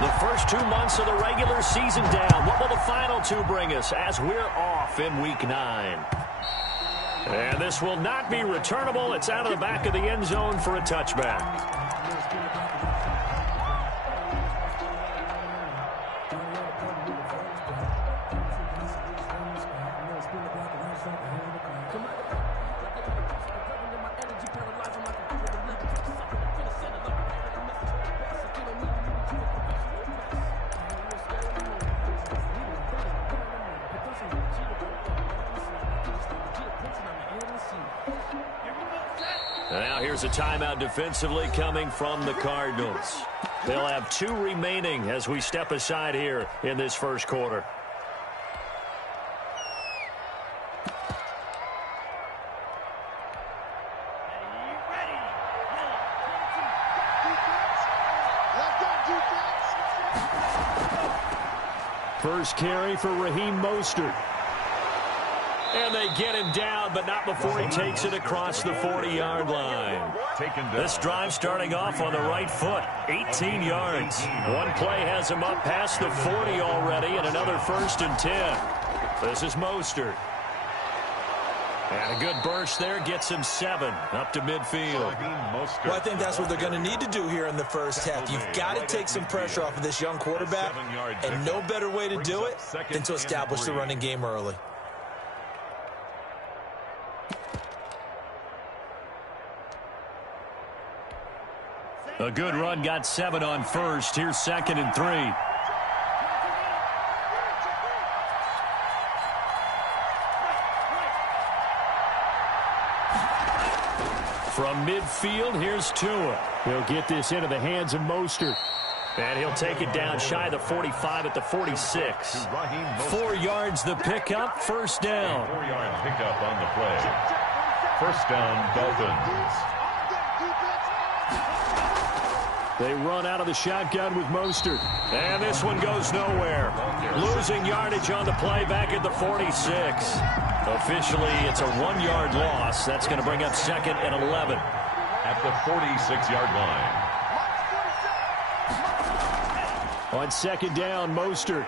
The first 2 months of the regular season down. What will the final 2 bring us as we're off in Week 9? And this will not be returnable. It's out of the back of the end zone for a touchback. Now here's a timeout defensively coming from the Cardinals. They'll have 2 remaining as we step aside here in this first quarter. First carry for Raheem Mostert. And they get him down, but not before he takes it across the 40-yard line. This drive starting off on the right foot, 18 yards. One play has him up past the 40 already, and another 1st and 10. This is Mostert. And a good burst there gets him 7 up to midfield. Well, I think that's what they're going to need to do here in the first half. You've got to take some pressure off of this young quarterback, and no better way to do it than to establish the running game early. A good run got 7 on first. Here's 2nd and 3. From midfield, here's Tua. He'll get this into the hands of Mostert. And he'll take it down shy of the 45 at the 46. 4 yards the pickup, first down. 4-yard pickup on the play. First down, Dolphins. They run out of the shotgun with Mostert. And this one goes nowhere. Losing yardage on the play back at the 46. Officially, it's a 1-yard loss. That's going to bring up 2nd and 11. At the 46-yard line. On 2nd down, Mostert.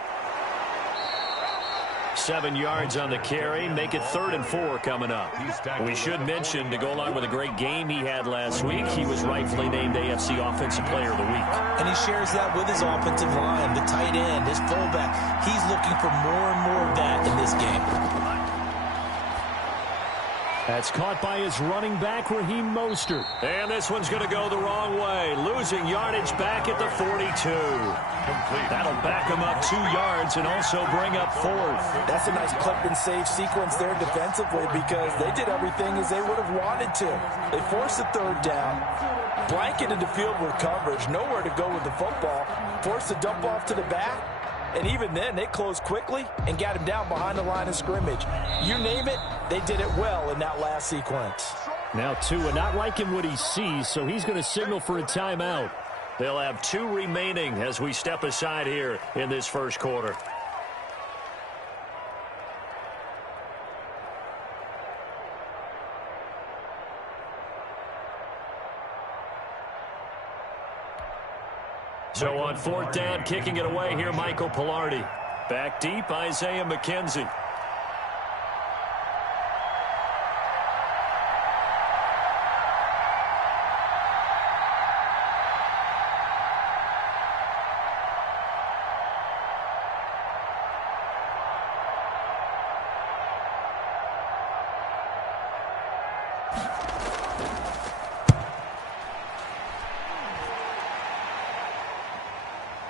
7 yards on the carry. Make it 3rd and 4 coming up. We should mention, to go along with a great game he had last week, he was rightfully named AFC Offensive Player of the Week. And he shares that with his offensive line, the tight end, his fullback. He's looking for more and more of that in this game. That's caught by his running back, Raheem Mostert. And this one's going to go the wrong way. Losing yardage back at the 42. That'll back him up 2 yards and also bring up 4th. That's a nice clip and save sequence there defensively because they did everything as they would have wanted to. They forced the 3rd down, blanketed the field with coverage, nowhere to go with the football, forced the dump off to the back. And even then, they closed quickly and got him down behind the line of scrimmage. You name it, they did it well in that last sequence. Now Tua not liking what he sees, so he's going to signal for a timeout. They'll have 2 remaining as we step aside here in this first quarter. So on 4th down, kicking it away here, Michael Pilardi. Back deep, Isaiah McKenzie.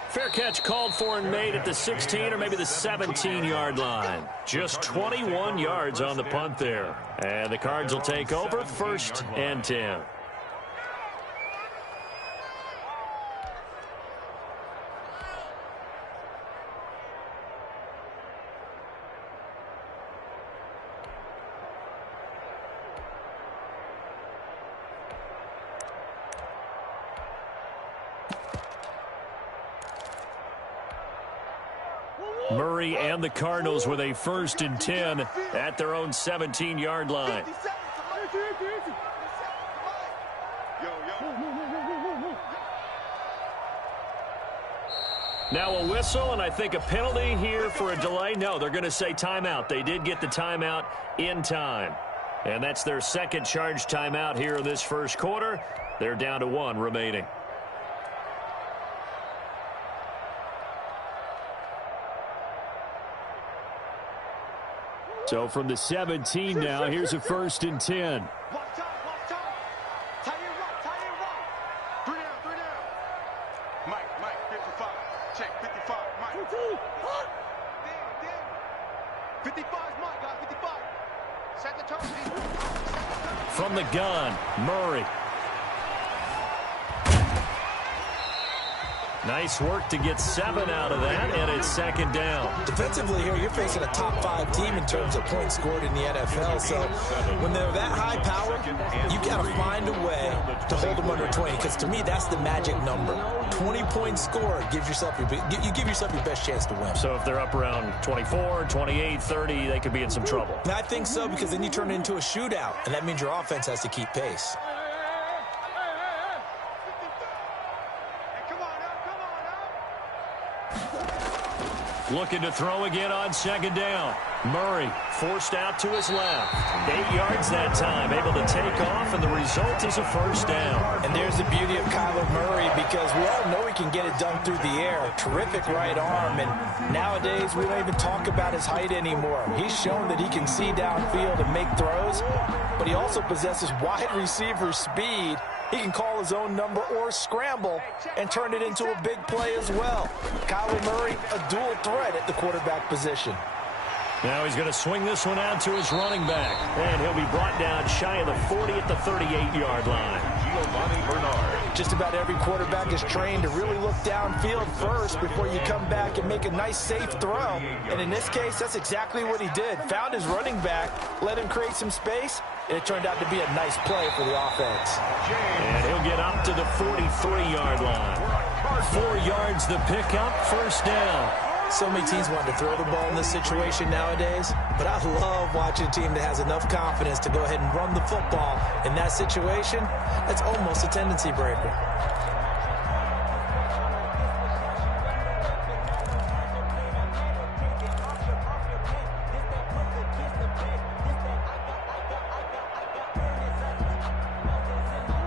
Fair catch called for and made at the 16 or maybe the 17-yard line. Just 21 yards on the punt there. And the Cards will take over, 1st and 10. Murray and the Cardinals with a 1st and 10 at their own 17-yard line. Now a whistle, and I think a penalty here for a delay. No, they're going to say timeout. They did get the timeout in time. And that's their second charge timeout here in this first quarter. They're down to 1 remaining. So from the 17 now, here's a 1st and 10. From the gun, Murray. Nice work to get 7 out of that, and it's 2nd down. Defensively here, you're facing a top-5 team in terms of points scored in the NFL. So when they're that high power, you got to find a way to hold them under 20. Because to me, that's the magic number. 20 points scored gives yourself you give yourself your best chance to win. So if they're up around 24, 28, 30, they could be in some trouble. I think so, because then you turn it into a shootout, and that means your offense has to keep pace. Looking to throw again on 2nd down. Murray forced out to his left. 8 yards that time, able to take off, and the result is a 1st down. And there's the beauty of Kyler Murray, because we all know he can get it done through the air. Terrific right arm, and nowadays we don't even talk about his height anymore. He's shown that he can see downfield and make throws, but he also possesses wide receiver speed. He can call his own number or scramble and turn it into a big play as well. Kyler Murray, a dual threat at the quarterback position. Now he's going to swing this one out to his running back. And he'll be brought down shy of the 40 at the 38-yard line. Just about every quarterback is trained to really look downfield first before you come back and make a nice, safe throw. And in this case, that's exactly what he did. Found his running back, let him create some space, and it turned out to be a nice play for the offense. And he'll get up to the 43-yard line. 4 yards the pickup, 1st down. So many teams want to throw the ball in this situation nowadays, but I love watching a team that has enough confidence to go ahead and run the football. In that situation, that's almost a tendency breaker.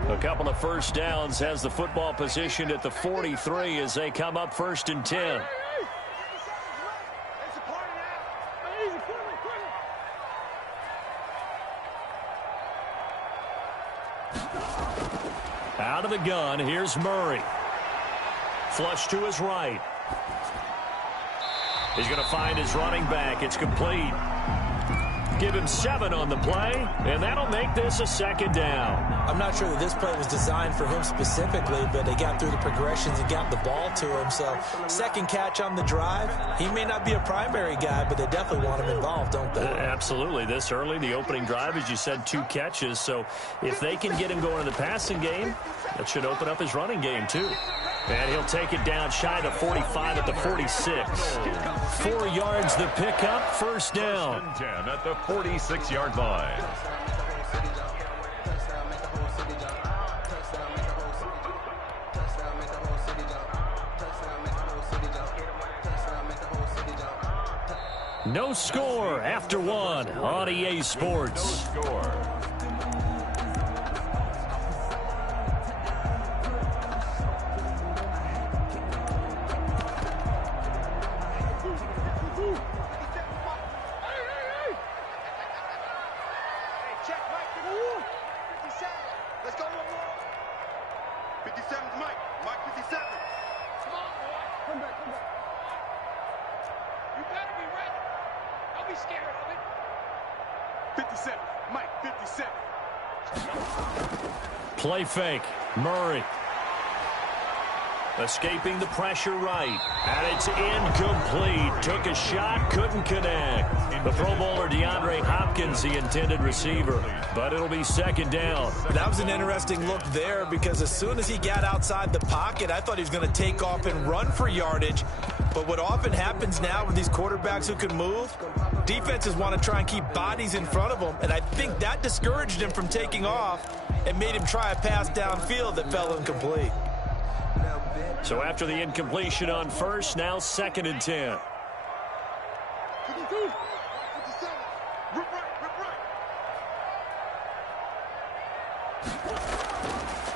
A couple of 1st downs has the football positioned at the 43 as they come up 1st and 10. Out of the gun, here's Murray. Flush to his right. He's going to find his running back. It's complete. Give him 7 on the play, and that'll make this a 2nd down. I'm not sure that this play was designed for him specifically, but they got through the progressions and got the ball to him. So 2nd catch on the drive. He may not be a primary guy, but they definitely want him involved, don't they? Absolutely. This early, the opening drive, as you said, 2 catches. So if they can get him going in the passing game, that should open up his running game too. And he'll take it down shy of 45 at the 46. 4 yards the pickup, 1st down. 10 at the 46-yard line. No score after 1 on EA Sports. No score. Play fake. Murray. Escaping the pressure right. And it's incomplete. Took a shot, couldn't connect. The Pro Bowler DeAndre Hopkins, the intended receiver. But it'll be 2nd down. That was an interesting look there, because as soon as he got outside the pocket, I thought he was going to take off and run for yardage. But what often happens now with these quarterbacks who can move, defenses want to try and keep bodies in front of them. And I think that discouraged him from taking off and made him try a pass downfield that fell incomplete. So after the incompletion on first, now 2nd and 10.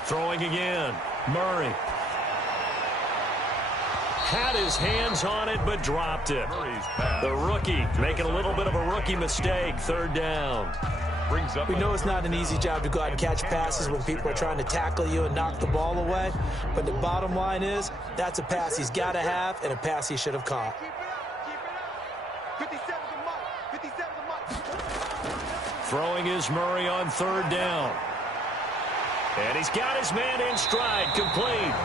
Throwing again. Murray. Had his hands on it, but dropped it. The rookie making a little bit of a rookie mistake. 3rd down. We know it's not an easy job to go out and catch passes when people are trying to tackle you and knock the ball away. But the bottom line is, that's a pass he's got to have and a pass he should have caught. Throwing is Murray on 3rd down. And he's got his man in stride, complete.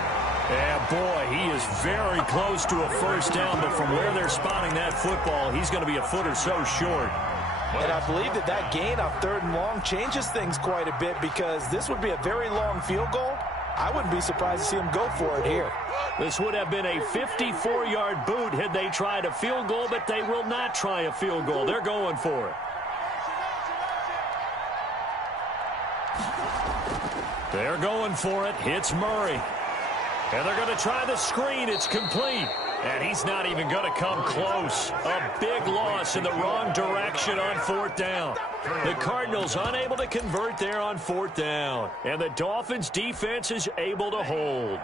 And boy, he is very close to a 1st down, but from where they're spotting that football, he's going to be a foot or so short. And I believe that gain on 3rd and long changes things quite a bit, because this would be a very long field goal. I wouldn't be surprised to see him go for it here. This would have been a 54-yard boot had they tried a field goal, but they will not try a field goal. They're going for it. They're going for it. It's Murray. And they're going to try the screen. It's complete. And he's not even going to come close. A big loss in the wrong direction on 4th down. The Cardinals unable to convert there on 4th down. And the Dolphins defense is able to hold.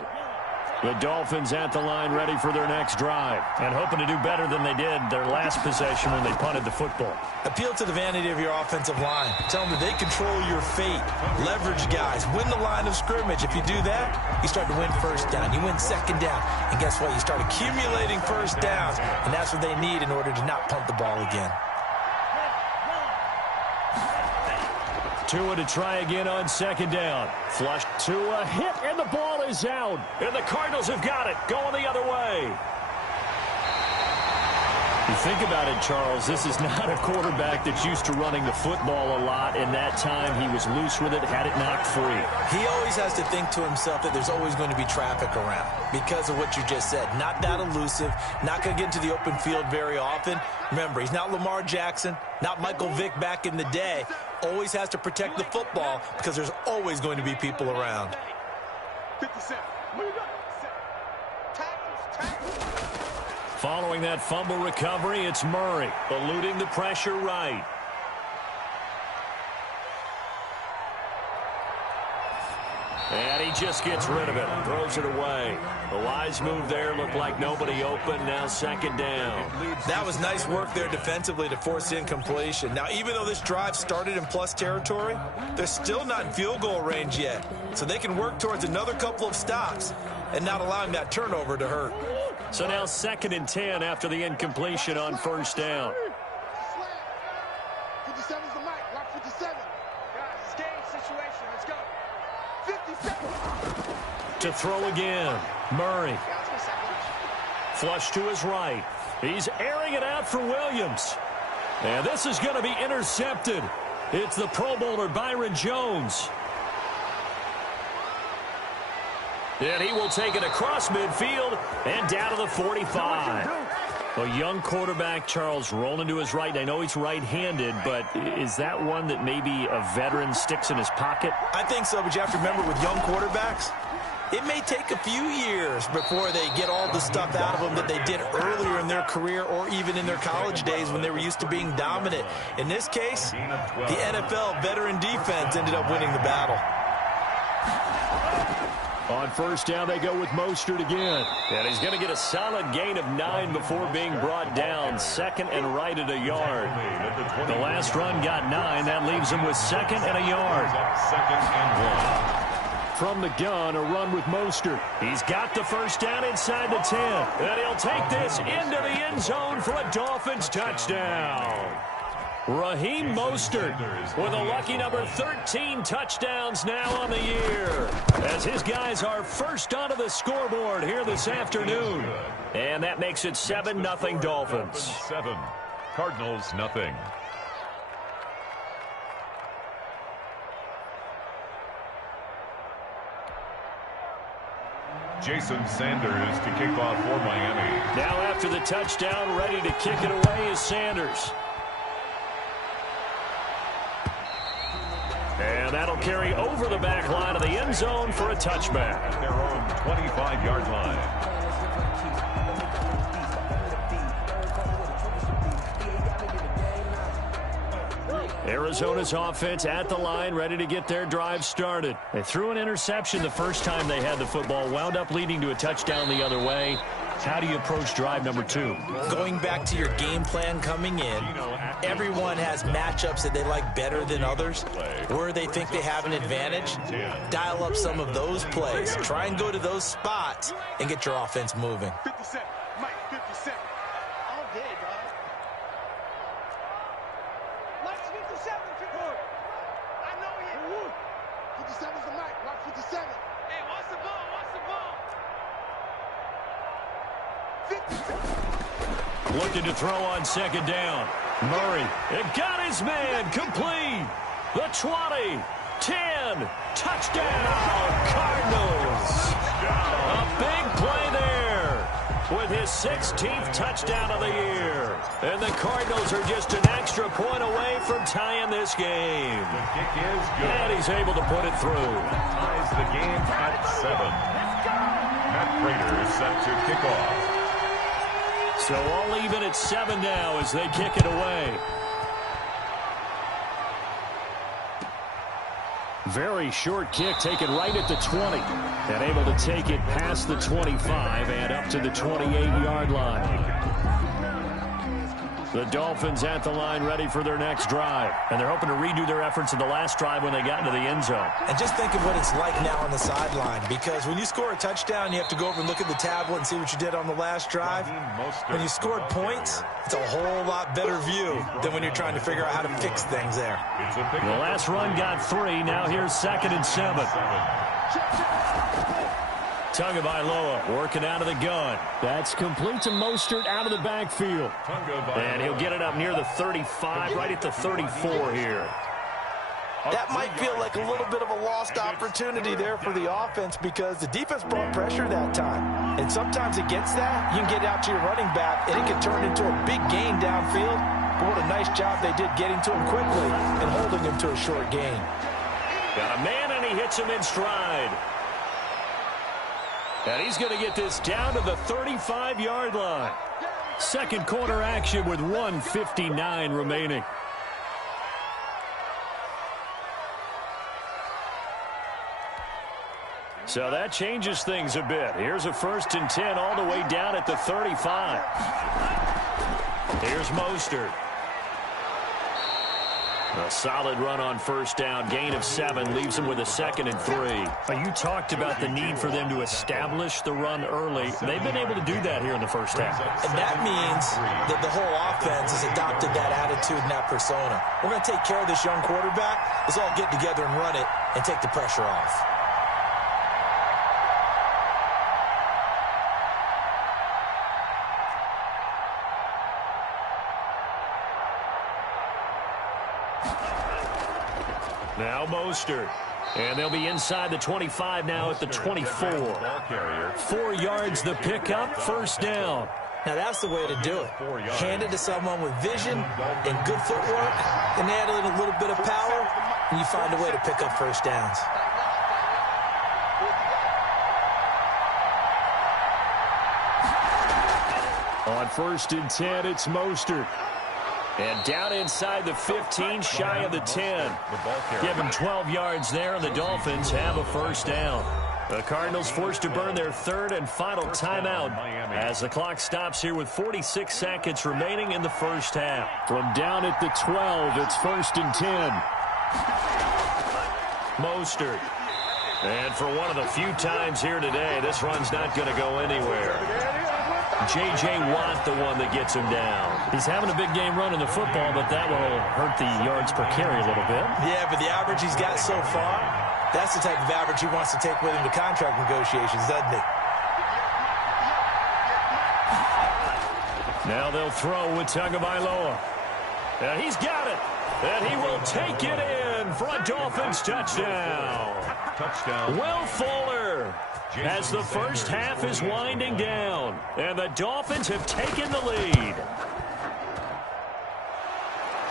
The Dolphins at the line ready for their next drive and hoping to do better than they did their last possession when they punted the football. Appeal to the vanity of your offensive line. Tell them that they control your fate. Leverage guys. Win the line of scrimmage. If you do that, you start to win 1st down. You win 2nd down. And guess what? You start accumulating 1st downs. And that's what they need in order to not punt the ball again. Tua to try again on 2nd down. Flush Tua, hit, and the ball is out. And the Cardinals have got it, going the other way. You think about it, Charles, this is not a quarterback that's used to running the football a lot. In that time, he was loose with it, had it knocked free. He always has to think to himself that there's always going to be traffic around because of what you just said. Not that elusive, not going to get into the open field very often. Remember, he's not Lamar Jackson, not Michael Vick back in the day. Always has to protect the football because there's always going to be people around. 57. Following that fumble recovery, it's Murray, eluding the pressure right. And he just gets rid of it, throws it away. The wise move there, looked like nobody open, now 2nd down. That was nice work there defensively to force incompletion. Now, even though this drive started in plus territory, they're still not in field goal range yet. So they can work towards another couple of stops and not allowing that turnover to hurt. So now 2nd and 10 after the incompletion on 1st down. 57's the mic. Lock 57. Guys, it's game situation. Let's go. 57. To throw again. Murray. Flush to his right. He's airing it out for Williams. And this is going to be intercepted. It's the Pro Bowler Byron Jones. And he will take it across midfield and down to the 45. A young quarterback, Charles, rolling to his right. I know he's right-handed, but is that one that maybe a veteran sticks in his pocket? I think so, but you have to remember with young quarterbacks, it may take a few years before they get all the stuff out of them that they did earlier in their career or even in their college days when they were used to being dominant. In this case, the NFL veteran defense ended up winning the battle. On 1st down, they go with Mostert again. And he's going to get a solid gain of 9 before being brought down. 2nd and right at a yard. The last run got 9. That leaves him with 2nd and a yard. 2nd and 1. From the gun, a run with Mostert. He's got the 1st down inside the 10. And he'll take this into the end zone for a Dolphins touchdown. Raheem Mostert with a lucky number 13 touchdowns now on the year, as his guys are first onto the scoreboard here this afternoon. And that makes it 7-0 Dolphins. 7. Cardinals nothing. Jason Sanders to kick off for Miami. Now after the touchdown, ready to kick it away is Sanders. And that'll carry over the back line of the end zone for a touchback. At their own 25-yard line. Arizona's offense at the line, ready to get their drive started. They threw an interception the first time they had the football, wound up leading to a touchdown the other way. How do you approach drive number 2? Going back to your game plan coming in, everyone has matchups that they like better than others. Where they think they have an advantage, dial up some of those plays. Try and go to those spots and get your offense moving. 50 seconds. Mike, 50 seconds. All day, dog. Mike's 57, 54. I know he is. 57's the Mike. Mike 57. Hey, what's the ball? What's the ball? 50. Looking to throw on second down. Murray, it got his man, complete. The 20, 10, touchdown, Cardinals. A big play there with his 16th touchdown of the year. And the Cardinals are just an extra point away from tying this game. The kick is good. And he's able to put it through. Ties the game at 7. Matt Prater is set to kick off. So all even at 7 now as they kick it away. Very short kick taken right at the 20. And able to take it past the 25 and up to the 28-yard line. The Dolphins at the line ready for their next drive. And they're hoping to redo their efforts in the last drive when they got into the end zone. And just think of what it's like now on the sideline, because when you score a touchdown, you have to go over and look at the tablet and see what you did on the last drive. When you scored points, it's a whole lot better view than when you're trying to figure out how to fix things there. The last run got 3. Now here's 2nd and 7. Tagovailoa working out of the gun. That's complete to Mostert out of the backfield. And he'll get it up near the 35, right at the 34 here. That might feel like a little bit of a lost opportunity there for the offense because the defense brought pressure that time. And sometimes against that, you can get out to your running back, and it can turn into a big gain downfield. But what a nice job they did getting to him quickly and holding him to a short gain. Got a man, and he hits him in stride. And he's going to get this down to the 35-yard line. Second quarter action with 1:59 remaining. So that changes things a bit. Here's a 1st and 10 all the way down at the 35. Here's Mostert. A solid run on 1st down. Gain of 7 leaves him with a 2nd and 3. You talked about the need for them to establish the run early. They've been able to do that here in the first half. And that means that the whole offense has adopted that attitude and that persona. We're going to take care of this young quarterback. Let's all get together and run it and take the pressure off. Now Mostert. And they'll be inside the 25 now at the 24. 4 yards the pickup, 1st down. Now that's the way to do it. Hand it to someone with vision and good footwork, and add in a little bit of power, and you find a way to pick up 1st downs. On 1st and 10, it's Mostert. And down inside the 15, shy of the 10. Give him 12 yards there, and the Dolphins have a 1st down. The Cardinals forced to burn their 3rd and final timeout as the clock stops here with 46 seconds remaining in the first half. From down at the 12, it's 1st and 10. Mostert. And for one of the few times here today, this run's not going to go anywhere. J.J. Watt, the one that gets him down. He's having a big game running the football, but that will hurt the yards per carry a little bit. Yeah, but the average he's got so far, that's the type of average he wants to take with him to contract negotiations, doesn't he? Now they'll throw with Tagovailoa. And he's got it. And he will take it in for a Dolphins touchdown. Will Fuller, as the first half is winding down, and the Dolphins have taken the lead.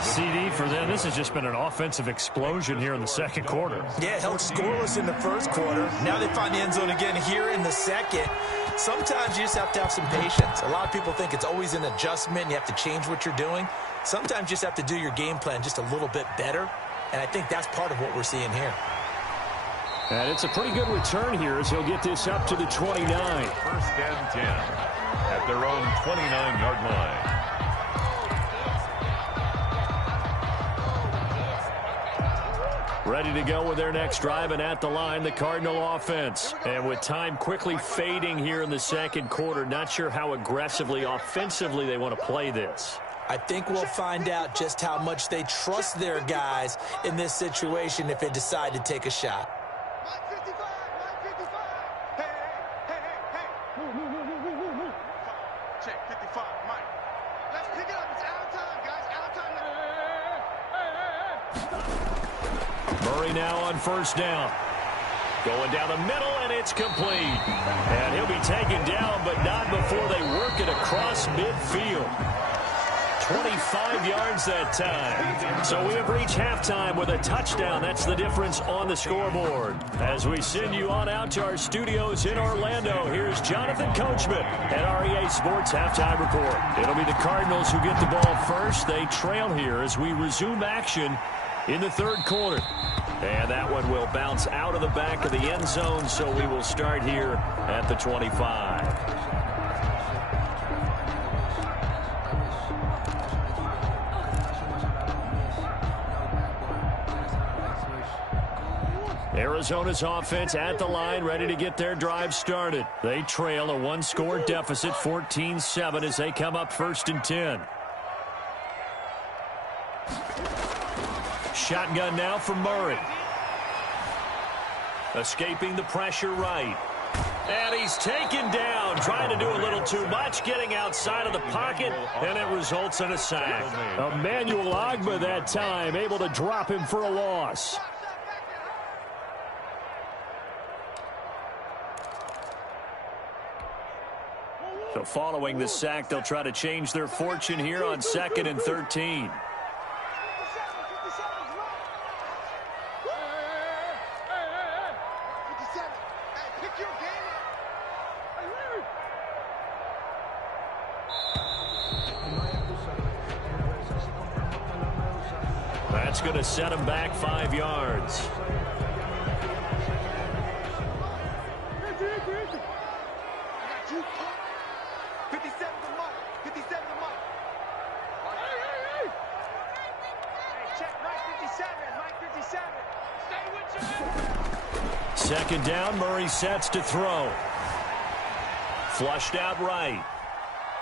CD for them. This has just been an offensive explosion here in the second quarter. Yeah, held scoreless in the first quarter. Now they find the end zone again here in the second. Sometimes you just have to have some patience. A lot of people think it's always an adjustment. You have to change what you're doing. Sometimes you just have to do your game plan just a little bit better. And I think that's part of what we're seeing here. And it's a pretty good return here as he'll get this up to the 29. First and 10 at their own 29-yard line. Ready to go with their next drive, and at the line, the Cardinal offense. And with time quickly fading here in the second quarter, not sure how aggressively, offensively they want to play this. I think we'll find out just how much they trust their guys in this situation if they decide to take a shot. Mike 55, Mike 55. Hey. Check 55, Mike. Let's pick it up. It's out of time, guys. Out of time. Murray now on first down. Going down the middle, and it's complete. And he'll be taken down, but not before they work it across midfield. 25 yards that time. So we have reached halftime with a touchdown. That's the difference on the scoreboard. As we send you on out to our studios in Orlando, here's Jonathan Coachman at REA Sports Halftime Report. It'll be the Cardinals who get the ball first. They trail here as we resume action in the third quarter. And that one will bounce out of the back of the end zone, so we will start here at the 25. Arizona's offense at the line, ready to get their drive started. They trail a one-score deficit, 14-7, as they come up first and 10. Shotgun now for Murray. Escaping the pressure right. And he's taken down, trying to do a little too much, getting outside of the pocket, and it results in a sack. Emmanuel Ogbah that time, able to drop him for a loss. So following the sack, they'll try to change their fortune here on 2nd and 13. That's going to set him back 5 yards. Second down, Murray sets to throw. Flushed out right.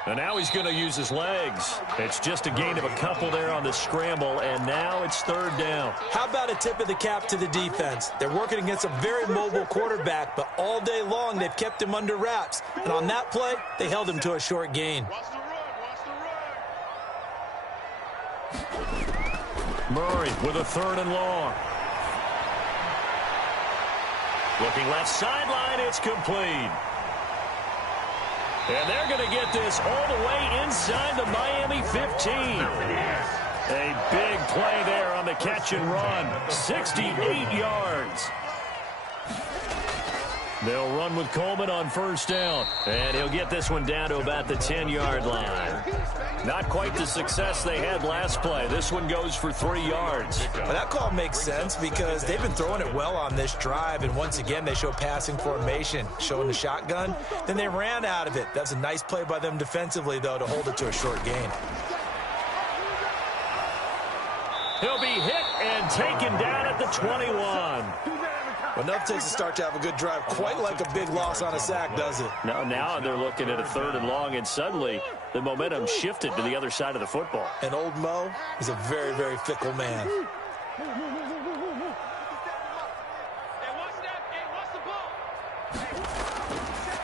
And now he's going to use his legs. It's just a gain of a couple there on the scramble, and now it's third down. How about a tip of the cap to the defense? They're working against a very mobile quarterback, but all day long they've kept him under wraps. And on that play, they held him to a short gain. Murray with a 3rd and long. Looking left sideline, it's complete. And they're going to get this all the way inside the Miami 15. A big play there on the catch and run. 68 yards. They'll run with Coleman on first down. And he'll get this one down to about the 10-yard line. Not quite the success they had last play. This one goes for 3 yards. Well, that call makes sense because they've been throwing it well on this drive. And once again, they show passing formation, showing the shotgun. Then they ran out of it. That's a nice play by them defensively, though, to hold it to a short gain. He'll be hit and taken down at the 21. Enough takes to start to have a good drive. Quite like a big loss on a sack, does it? No, now they're looking at a 3rd and long, and suddenly the momentum shifted to the other side of the football. And old Mo is a very, very fickle man.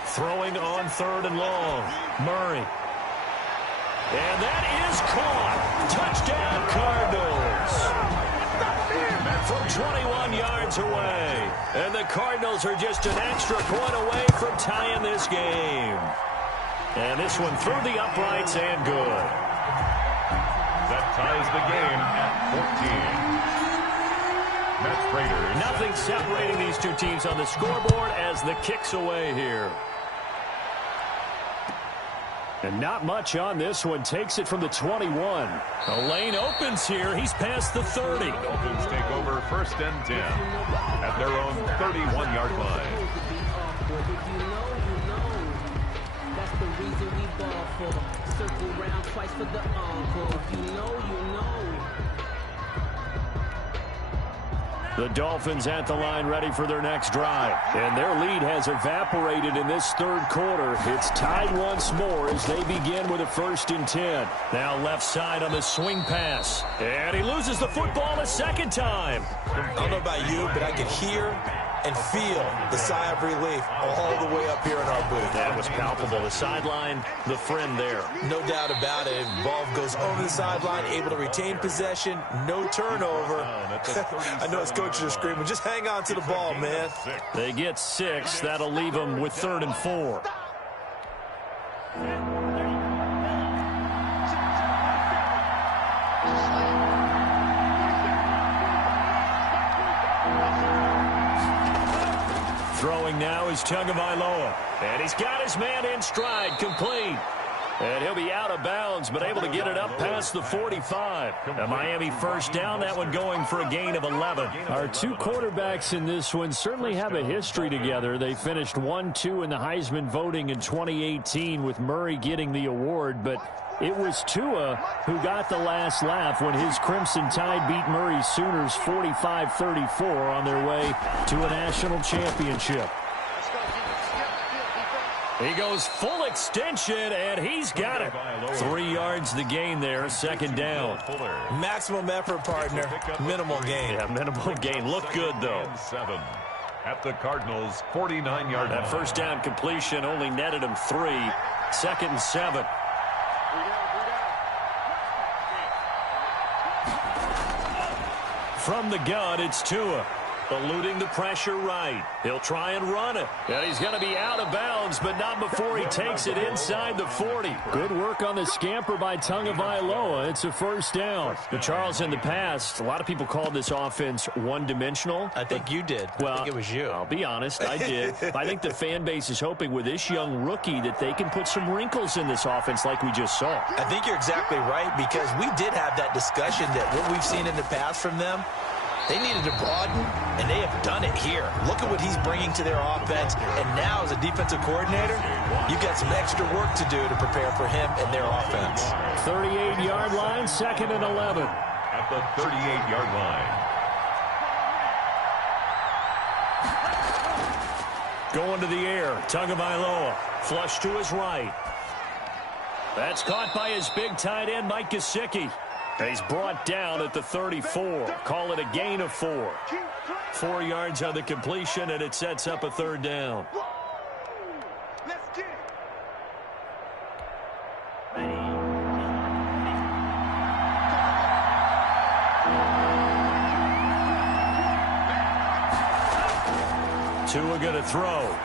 Throwing on 3rd and long. Murray. And that is caught. Touchdown, Cardinals. From 21 yards away. And the Cardinals are just an extra point away from tying this game. And this one through the uprights and good. That ties the game at 14. Matt Prater. Nothing separating these two teams on the scoreboard as the kick's away here. And not much on this one. Takes it from the 21. The lane opens here. He's past the 30. Dolphins take over 1st and 10 at their own 31-yard line. That's the reason we ball for. Circle round twice for the encore. You know. The Dolphins at the line ready for their next drive. And their lead has evaporated in this third quarter. It's tied once more as they begin with a 1st and 10. Now left side on the swing pass. And he loses the football a second time. I don't know about you, but I can hear and feel the sigh of relief all the way up here in our booth. That was palpable. The sideline, the friend there. No doubt about it. Ball goes over the sideline, able to retain possession, no turnover. I know his coaches are screaming, just hang on to the ball, man. They get 6. That'll leave them with 3rd and 4. Throwing now is Tagovailoa. And he's got his man in stride, complete. And he'll be out of bounds, but able to get it up past the 45. A Miami 1st down, that one going for a gain of 11. Our two quarterbacks in this one certainly have a history together. They finished 1-2 in the Heisman voting in 2018 with Murray getting the award, but it was Tua who got the last laugh when his Crimson Tide beat Murray's Sooners 45-34 on their way to a national championship. He goes full extension, and he's got it. 3 yards the gain there, 2nd down. Maximum effort, partner. Minimal gain. Yeah, minimal gain. Look good, though. 7 at the Cardinals' 49-yard line. That 1st down completion only netted him 3. 2nd and 7. From the gun, it's Tua. Eluding the pressure right. He'll try and run it. And he's going to be out of bounds, but not before he takes it inside the 40. Good work on the scamper by Tagovailoa. It's a 1st down. But Charles, in the past, a lot of people called this offense one-dimensional. I think you did. Well, I think it was you. I'll be honest, I did. I think the fan base is hoping with this young rookie that they can put some wrinkles in this offense like we just saw. I think you're exactly right, because we did have that discussion that what we've seen in the past from them, they needed to broaden, and they have done it here. Look at what he's bringing to their offense. And now, as a defensive coordinator, you've got some extra work to do to prepare for him and their offense. 38-yard line, 2nd and 11. At the 38-yard line. Going to the air, Tagovailoa. Flush to his right. That's caught by his big tight end, Mike Gesicki. He's brought down at the 34. Call it a gain of 4. 4 yards on the completion, and it sets up a 3rd down. Let's get it. Tua going to throw.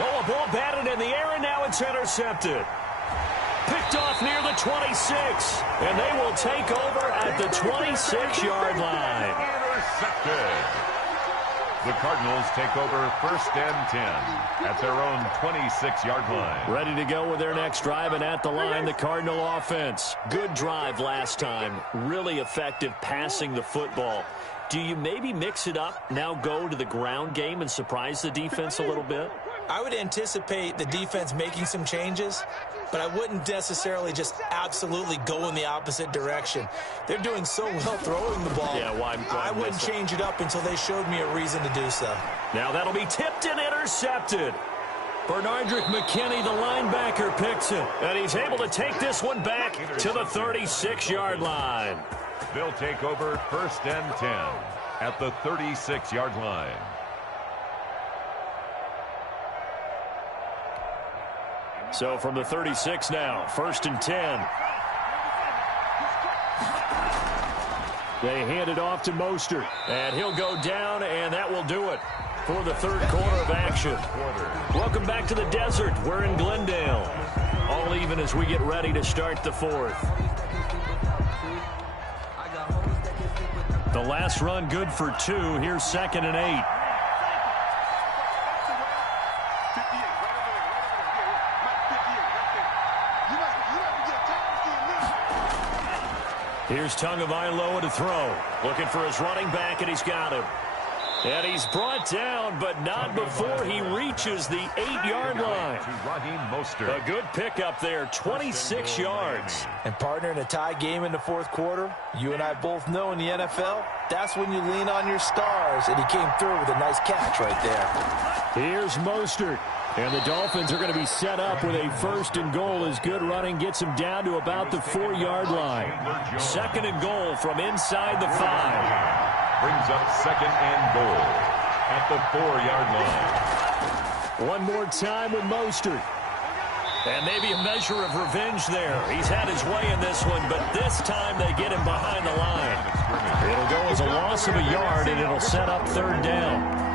Oh, a ball batted in the air, and now it's intercepted. Picked off near the 26, and they will take over at the 26-yard line. Intercepted. The Cardinals take over 1st and 10 at their own 26-yard line. Ready to go with their next drive, and at the line, the Cardinal offense. Good drive last time. Really effective passing the football. Do you maybe mix it up, now go to the ground game and surprise the defense a little bit? I would anticipate the defense making some changes, but I wouldn't necessarily just absolutely go in the opposite direction. They're doing so well throwing the ball. Yeah, why I wouldn't change it up until they showed me a reason to do so. Now that'll be tipped and intercepted. Bernardrick McKinney, the linebacker, picks it. And he's able to take this one back to the 36-yard line. They'll take over 1st and 10 at the 36-yard line. So from the 36 now, 1st and 10. They hand it off to Mostert, and he'll go down, and that will do it for the 3rd quarter of action. Welcome back to the desert. We're in Glendale. All even as we get ready to start the 4th. The last run good for 2. Here's 2nd and 8. Here's Tagovailoa to throw. Looking for his running back, and he's got him. And he's brought down, but not before he reaches the 8-yard line. A good pickup there, 26 yards. And partner, in a tie game in the fourth quarter, you and I both know in the NFL, that's when you lean on your stars. And he came through with a nice catch right there. Here's Mostert. And the Dolphins are going to be set up with a 1st and goal as good running gets him down to about the 4-yard line. 2nd and goal from inside the 5. Brings up 2nd and goal at the 4-yard line. One more time with Mostert. And maybe a measure of revenge there. He's had his way in this one, but this time they get him behind the line. It'll go as a loss of a yard, and it'll set up 3rd down.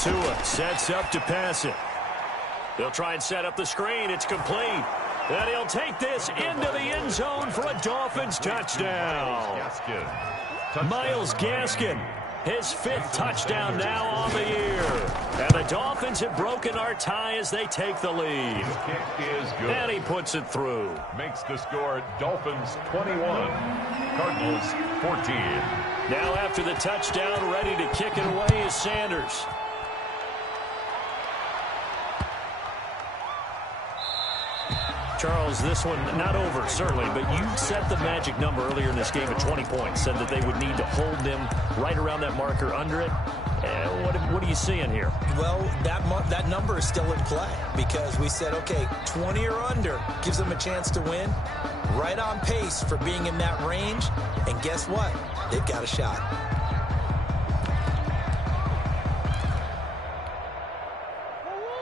Tua sets up to pass it. They'll try and set up the screen. It's complete. And he'll take this into the end zone for a Dolphins touchdown. Myles Gaskin, his 5th touchdown now on the year. And the Dolphins have broken our tie as they take the lead. Kick is good. And he puts it through. Makes the score Dolphins 21, Cardinals 14. Now after the touchdown, ready to kick it away is Sanders. Charles, this one not over, certainly, but you set the magic number earlier in this game at 20 points, said that they would need to hold them right around that marker under it. What are you seeing here? Well, that number is still in play because we said, okay, 20 or under gives them a chance to win. Right on pace for being in that range. And guess what? They've got a shot.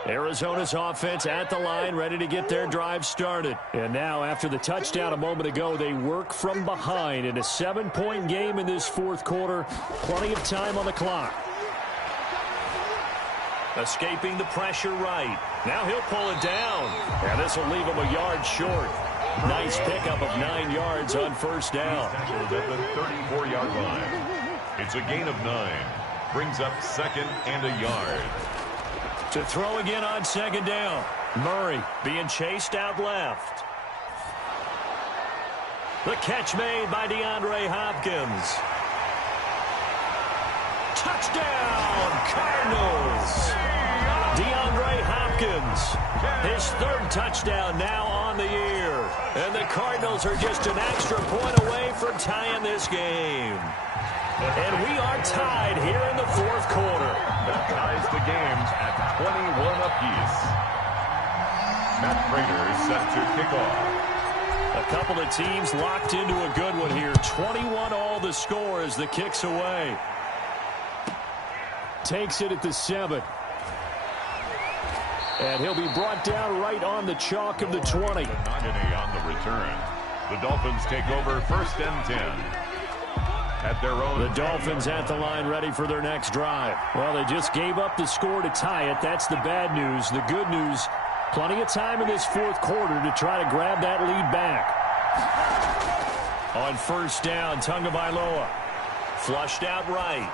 Arizona's offense at the line, ready to get their drive started. And now, after the touchdown a moment ago, they work from behind in a 7-point game in this fourth quarter. Plenty of time on the clock. Escaping the pressure right. Now he'll pull it down. And this will leave him a yard short. Nice pickup of 9 yards on 1st down. Tackled at the 34-yard line. It's a gain of 9. Brings up 2nd and a yard. To throw again on 2nd down. Murray being chased out left. The catch made by DeAndre Hopkins. Touchdown, Cardinals. DeAndre Hopkins, his 3rd touchdown now on the year. And the Cardinals are just an extra point away from tying this game. And we are tied here in the fourth quarter. That ties the games at 21 apiece. Matt Prater is set to kick off. A couple of teams locked into a good one here. 21 all the score as the kick's away. Takes it at the 7. And he'll be brought down right on the chalk of the 20. Nagane on the return. The Dolphins take over 1st and 10. At their own. The Dolphins at the line ready for their next drive. Well, they just gave up the score to tie it. That's the bad news. The good news, plenty of time in this fourth quarter to try to grab that lead back. On 1st down, Tagovailoa flushed out right.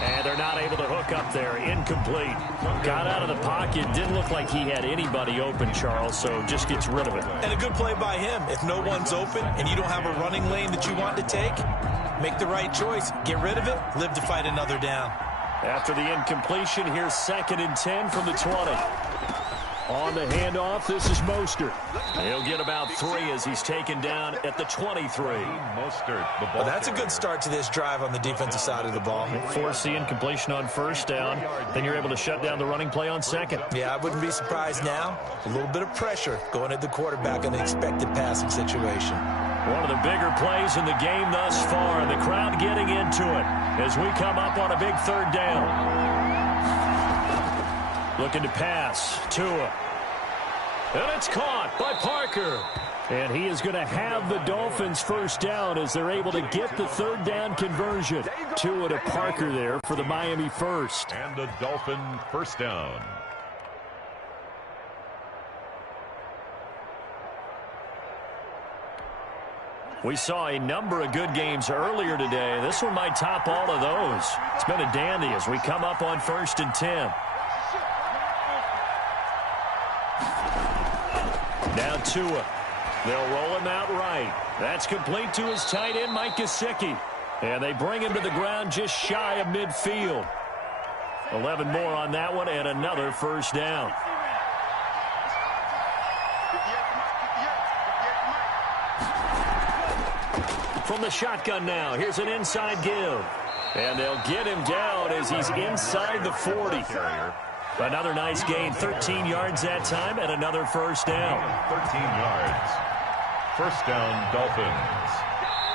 And they're not able to hook up there. Incomplete. Got out of the pocket. Didn't look like he had anybody open, Charles, so just gets rid of it. And a good play by him. If no one's open and you don't have a running lane that you want to take, make the right choice. Get rid of it. Live to fight another down. After the incompletion, here's 2nd and 10 from the 20. On the handoff, this is Mostert. He'll get about 3 as he's taken down at the 23. Mostert, the ball. Well, that's a good start to this drive on the defensive side of the ball. Force the incompletion on 1st down. Then you're able to shut down the running play on 2nd. Yeah, I wouldn't be surprised now. A little bit of pressure going at the quarterback in the expected passing situation. One of the bigger plays in the game thus far. The crowd getting into it as we come up on a big 3rd down. Looking to pass. Tua. And it's caught by Parker. And he is going to have the Dolphins first down as they're able to get the third down conversion. Tua to Parker there for the Miami first. And the Dolphin first down. We saw a number of good games earlier today. This one might top all of those. It's been a dandy as we come up on 1st and 10. Now Tua. They'll roll him out right. That's complete to his tight end, Mike Gesicki. And they bring him to the ground just shy of midfield. 11 more on that one and another first down. From the shotgun now, here's an inside give. And they'll get him down as he's inside the 40. Another nice gain, 13 yards that time, and another first down. 13 yards. First down, Dolphins.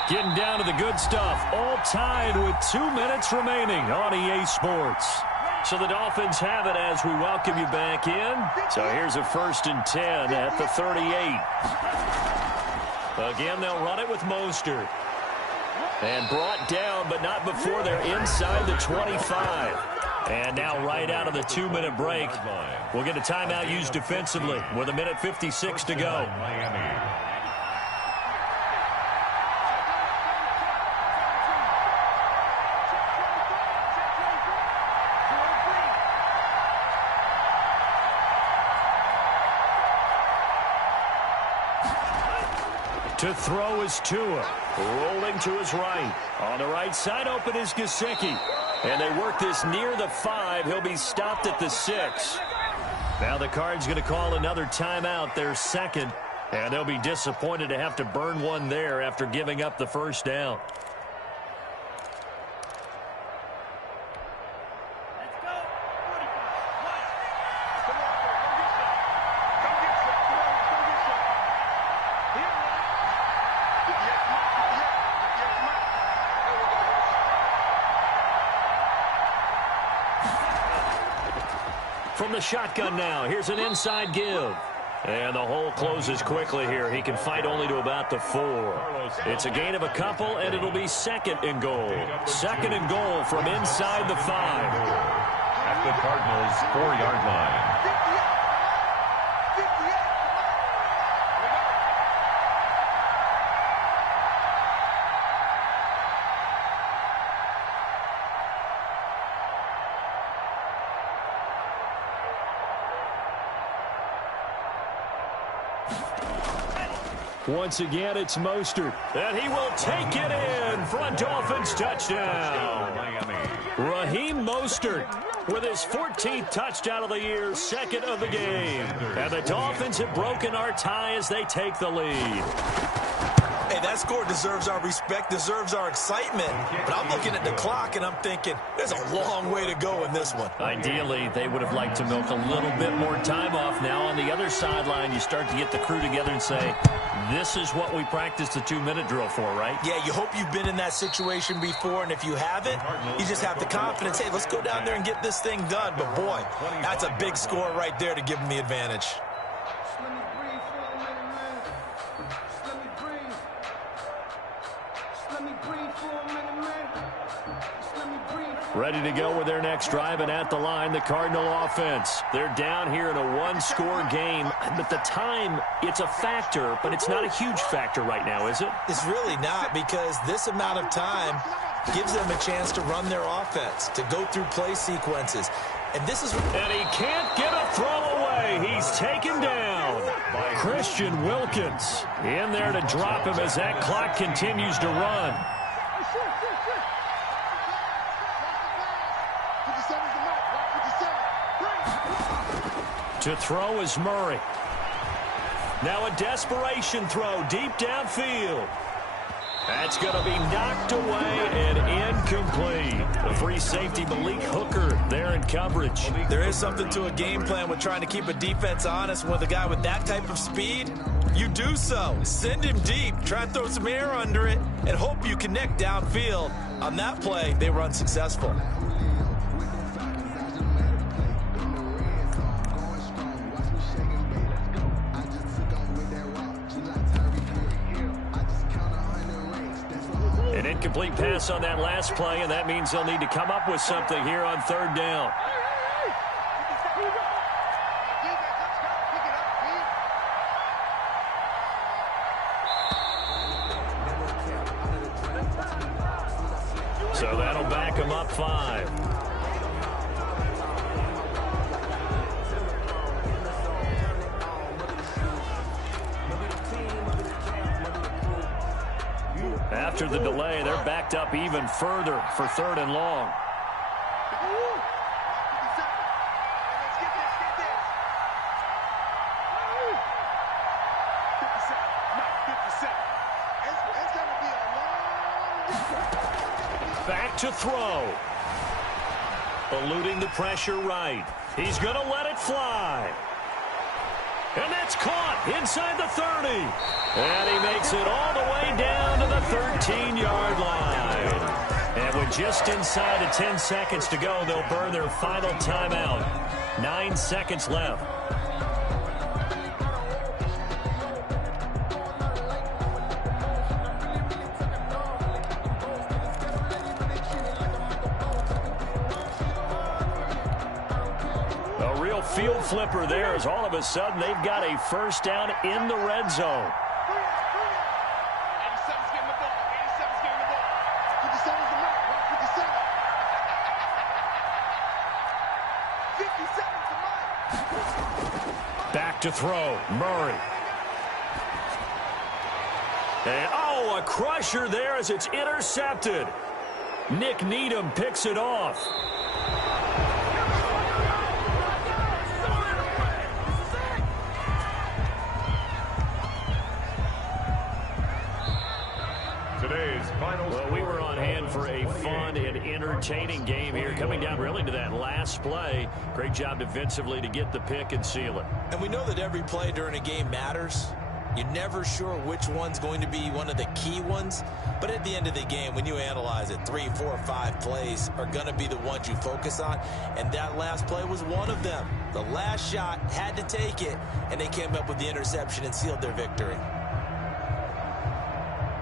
Getting down to the good stuff, all tied with 2 minutes remaining on EA Sports. So the Dolphins have it as we welcome you back in. So here's a 1st and 10 at the 38. Again, they'll run it with Mostert. And brought down, but not before they're inside the 25. And now right out of the 2-minute break, we'll get a timeout used defensively with 1:56 to go. To throw is Tua. Rolling to his right. On the right side, open is Gesicki. And they work this near the 5. He'll be stopped at the 6. Now the Cards going to call another timeout, their second. And they'll be disappointed to have to burn one there after giving up the first down. From the shotgun now, here's an inside give. And the hole closes quickly here. He can fight only to about the 4. It's a gain of a couple, and it'll be 2nd and goal. 2nd and goal from inside the 5. At the Cardinals' 4-yard line. Once again, it's Mostert. And he will take it in for a Dolphins touchdown. Raheem Mostert with his 14th touchdown of the year, 2nd of the game. And the Dolphins have broken our tie as they take the lead. Hey, that score deserves our respect, deserves our excitement. But I'm looking at the clock, and I'm thinking, there's a long way to go in this one. Ideally, they would have liked to milk a little bit more time off. Now, on the other sideline, you start to get the crew together and say, this is what we practiced the 2-minute drill for, right? Yeah, you hope you've been in that situation before, and if you haven't, you just have the confidence, hey, let's go down there and get this thing done. But, boy, that's a big score right there to give them the advantage. Ready to go with their next drive, and at the line, the Cardinal offense. They're down here in a 1-score game, but the time, it's a factor, but it's not a huge factor right now, is it? It's really not, because this amount of time gives them a chance to run their offense, to go through play sequences. And this is... And he can't get a throw away. He's taken down by Christian Wilkins. In there to drop him as that clock continues to run. To throw is Murray. Now a desperation throw deep downfield. That's going to be knocked away and incomplete. The free safety, Malik Hooker, there in coverage. There is something to a game plan with trying to keep a defense honest. With a guy with that type of speed, you do so. Send him deep. Try and throw some air under it and hope you connect downfield. On that play, they were unsuccessful. An incomplete pass on that last play, and that means they'll need to come up with something here on third down. So that'll back them up 5. After the delay, they're backed up even further for 3rd and long. Back to throw. Eluding the pressure right. He's going to let it fly. And that's caught inside the 30. And he makes it all the way down to the 13-yard line. And with just inside of 10 seconds to go, they'll burn their final timeout. 9 seconds left. Field flipper there as all of a sudden they've got a first down in the red zone. 87's getting the ball. 87's getting the ball. 57's the mark. 57's the mark. Back to throw. Murray. And a crusher there as it's intercepted. Nick Needham picks it off. Well, we were on hand for a fun and entertaining game here, coming down really to that last play. Great job defensively to get the pick and seal it. And we know that every play during a game matters. You're never sure which one's going to be one of the key ones. But at the end of the game, when you analyze it, 3, 4, 5 plays are going to be the ones you focus on. And that last play was one of them. The last shot had to take it, and they came up with the interception and sealed their victory.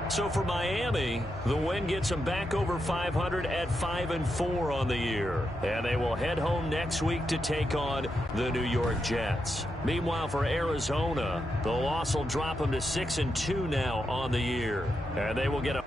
So for Miami, the win gets them back over 500 at 5-4 on the year. And they will head home next week to take on the New York Jets. Meanwhile, for Arizona, the loss will drop them to 6-2 now on the year. And they will get a